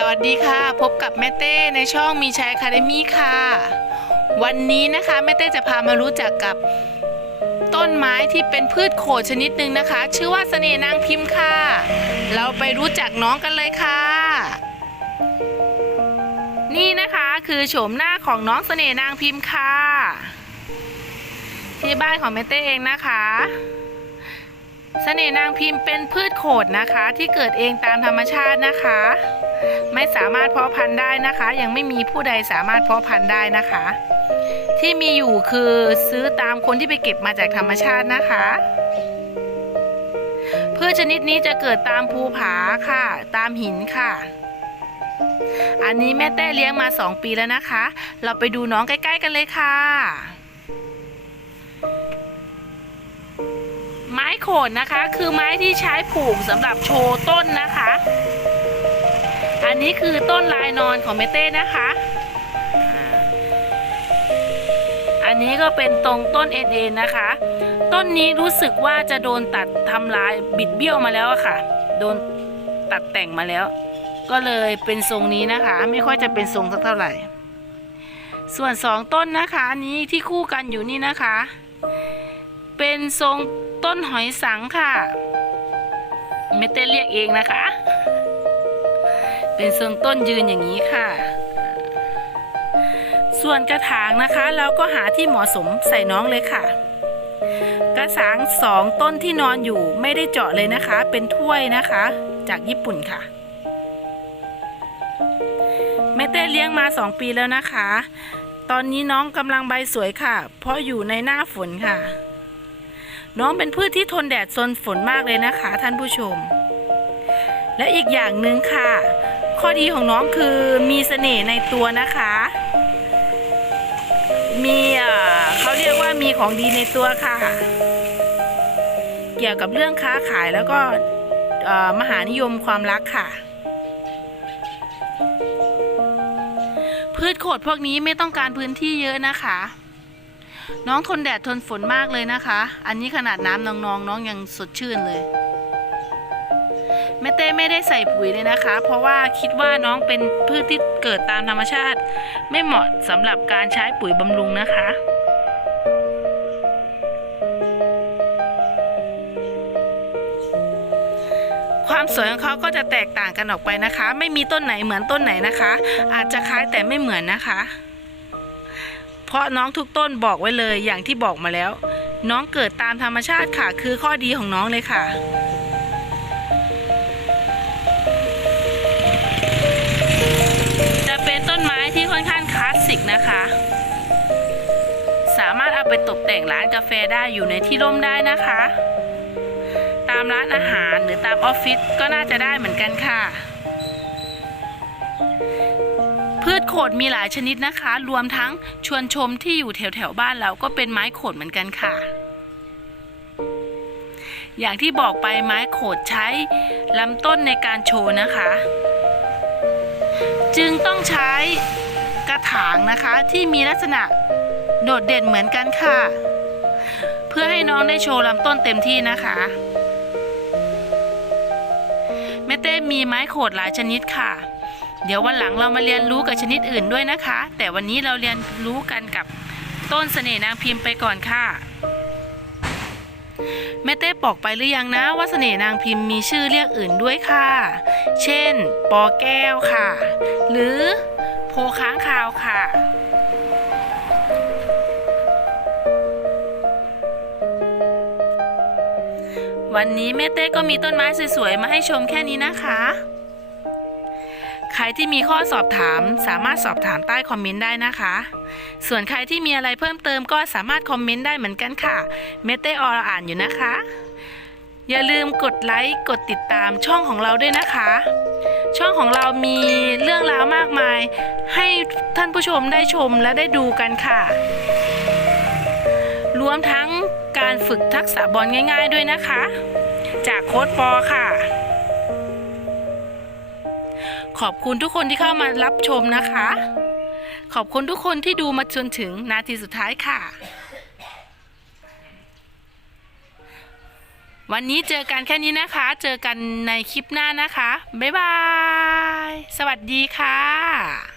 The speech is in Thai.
สวัสดีค่ะ พบกับแม่เต้ในช่องมีชัยคาเดมี่ค่ะ วันนี้นะคะแม่เต้จะพามารู้จักกับต้นไม้ที่เป็นพืชโขดชนิดหนึ่งนะคะ ชื่อว่าเสน่ห์นางพิมพ์ค่ะ เราไปรู้จักน้องกันเลยค่ะ นี่นะคะคือโฉมหน้าของน้องเสน่ห์นางพิมพ์ค่ะ ที่บ้านของแม่เต้เองนะคะเสน่ห์นางพิมพ์เป็นพืชโขดนะคะ ที่เกิดเองตามธรรมชาตินะคะ ไม่สามารถเพาะพันธุ์ได้นะคะ ยังไม่มีผู้ใดสามารถเพาะพันธุ์ได้นะคะ ที่มีอยู่คือซื้อตามคนที่ไปเก็บมาจากธรรมชาตินะคะพืชชนิดนี้จะเกิดตามภูผาค่ะ ตามหินค่ะ อันนี้แม่เต้เลี้ยงมา 2 ปีแล้วนะคะ เราไปดูน้องใกล้ ๆ กันเลยค่ะ ไม้โขนนะคะ คือไม้ที่ใช้ปลูกสำหรับโชว์ต้นนะคะ นนี้คือต้นลายนอนของเมเต้นะคะ อันนี้ก็เป็นตรงต้นเอ็นเอ็นนะคะ ต้นนี้รู้สึกว่าจะโดนตัดทำลายบิดเบี้ยวมาแล้วอะค่ะ โดนตัดแต่งมาแล้ว ก็เลยเป็นทรงนี้นะคะ ไม่ค่อยจะเป็นทรงสักเท่าไหร่ ส่วนสองต้นนะคะนนี้ที่คู่กันอยู่นี่นะคะ เป็นทรงต้นหอยสังค่ะไม่เต้เรียกเองนะคะ เป็นทรงต้นยืนอย่างนี้ค่ะ ส่วนกระถางนะคะ เราก็หาที่เหมาะสมใส่น้องเลยค่ะ กระถางสองต้นที่นอนอยู่ไม่ได้เจาะเลยนะคะ เป็นถ้วยนะคะ จากญี่ปุ่นค่ะแม่เต้เลี้ยงมาสองปีแล้วนะคะ ตอนนี้น้องกำลังใบสวยค่ะ เพราะอยู่ในหน้าฝนค่ะ น้องเป็นพืชที่ทนแดดทนฝนมากเลยนะคะ ท่านผู้ชม และอีกอย่างหนึ่งค่ะ ข้อดีของน้องคือมีเสน่ห์ในตัวนะคะ มีเออเขาเรียกว่ามีของดีในตัวค่ะ เกี่ยวกับเรื่องค้าขายแล้วก็อ่อมหานิยมความรักค่ะพืชโขดพวกนี้ไม่ต้องการพื้นที่เยอะนะคะ น้องทนแดดทนฝนมากเลยนะคะ อันนี้ขนาดน้ำน้องๆนน้องยังสดชื่นเลย แม่เต้ไม่ได้ใส่ปุ๋ยเลยนะคะ เพราะว่าคิดว่าน้องเป็นพืชที่เกิดตามธรรมชาติ ไม่เหมาะสำหรับการใช้ปุ๋ยบำรุงนะคะความสวยของเขาก็จะแตกต่างกันออกไปนะคะ ไม่มีต้นไหนเหมือนต้นไหนนะคะ อาจจะคล้ายแต่ไม่เหมือนนะคะ เพราะน้องทุกต้นบอกไว้เลยอย่างที่บอกมาแล้ว น้องเกิดตามธรรมชาติค่ะ คือข้อดีของน้องเลยค่ะจะ นะคะ สามารถเอาไปตกแต่งร้านกาแฟได้อยู่ในที่ร่มได้นะคะ ตามร้านอาหารหรือตามออฟฟิศก็น่าจะได้เหมือนกันค่ะ พืชโขดมีหลายชนิดนะคะ รวมทั้งชวนชมที่อยู่แถวแถวบ้านเราก็เป็นไม้โขดเหมือนกันค่ะอย่างที่บอกไปไม้โขดใช้ลำต้นในการโชว์นะคะ จึงต้องใช้ กระถางนะคะที่มีลักษณะโดดเด่นเหมือนกันค่ะ เพื่อให้น้องได้โชว์ลำต้นเต็มที่นะคะแม่เต้มีไม้โขดหลายชนิดค่ะ เดี๋ยววันหลังเรามาเรียนรู้กับชนิดอื่นด้วยนะคะ แต่วันนี้เราเรียนรู้กันกับต้นเสน่ห์นางพิมพ์ไปก่อนค่ะแม่เต้บอกไปหรือยังนะว่าเสน่ห์นางพิมพ์มีชื่อเรียกอื่นด้วยค่ะ เช่น ปอแก้วค่ะ หรือ โพค้างคาวค่ะ วันนี้แม่เต้ก็มีต้นไม้สวยๆ มาให้ชมแค่นี้นะคะ ใครที่มีข้อสอบถามสามารถสอบถามใต้คอมเมนต์ได้นะคะ ส่วนใครที่มีอะไรเพิ่มเติมก็สามารถคอมเมนต์ได้เหมือนกันค่ะเมเต้อออ่านอยู่นะคะ อย่าลืมกดไลค์กดติดตามช่องของเราด้วยนะคะ ช่องของเรามีเรื่องราวมากมาย ให้ท่านผู้ชมได้ชมและได้ดูกันค่ะ รวมทั้งการฝึกทักษะบอลง่าย ๆ ด้วยนะคะ จากโค้ดปอค่ะ ขอบคุณทุกคนที่เข้ามารับชมนะคะ ขอบคุณทุกคนที่ดูมาจนถึงนาทีสุดท้ายค่ะ วันนี้เจอกันแค่นี้นะคะ เจอกันในคลิปหน้านะคะ บ๊ายบาย สวัสดีค่ะ